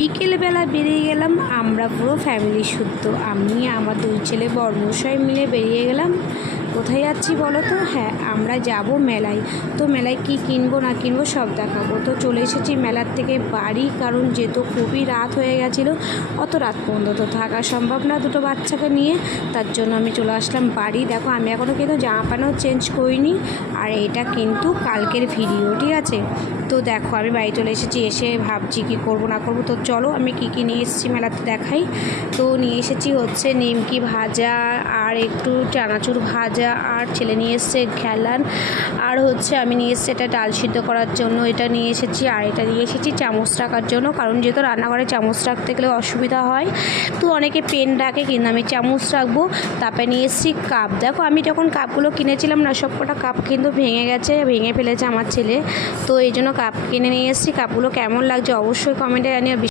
বিকেলবেলা বেরিয়ে গেলাম আমরা পুরো ফ্যামিলি শুদ্ধ, আমি আমার দুই ছেলে বড়মশাই মিলে বেরিয়ে গেলাম। কোথায় যাচ্ছি বলো তো? হ্যাঁ, আমরা যাব মেলায়। তো মেলায় কি কিনবো না কিনবো সব দেখাবো। তো চলে এসেছি মেলার থেকে বাড়ি, কারণ যেহেতু খুবই রাত হয়ে গেছিলো, অত রাত পর্যন্ত তো থাকা সম্ভব না দুটো বাচ্চাকে নিয়ে। তার জন্য আমি চলে আসলাম বাড়ি। দেখো আমি এখনও কিন্তু জামা প্যান্টও চেঞ্জ করিনি, আর এটা কিন্তু কালকের ভিডিও, ঠিক আছে? তো দেখো আমি বাড়ি চলে এসেছি, এসে ভাবছি কি করব না করব। তো চলো আমি কি নিয়ে এসেছি মেলাতে দেখাই। তো নিয়ে এসেছি হচ্ছে নিমকি ভাজা, আর একটু চানাচুর ভাজা, আর ছেলে নিয়ে এসছে খেলান, আর হচ্ছে আমি নিয়ে এসেছি এটা ডাল সিদ্ধ করার জন্য এটা নিয়ে এসেছি, আর এটা নিয়ে এসেছি চামচ রাখার জন্য, কারণ যেহেতু রান্নাঘরে চামচ রাখতে গেলে অসুবিধা হয়। তো অনেকে পেন রাখে, কিন্তু আমি চামচ রাখবো। তারপরে নিয়ে এসেছি কাপ। দেখো আমি যখন কাপগুলো কিনেছিলাম না, সবকটা কাপ কিন্তু ভেঙে ফেলেছে আমার ছেলে। তো এই জন্য কাপ কিনে নিয়ে এসেছি। কাপগুলো কেমন লাগছে অবশ্যই কমেন্টে জানিও।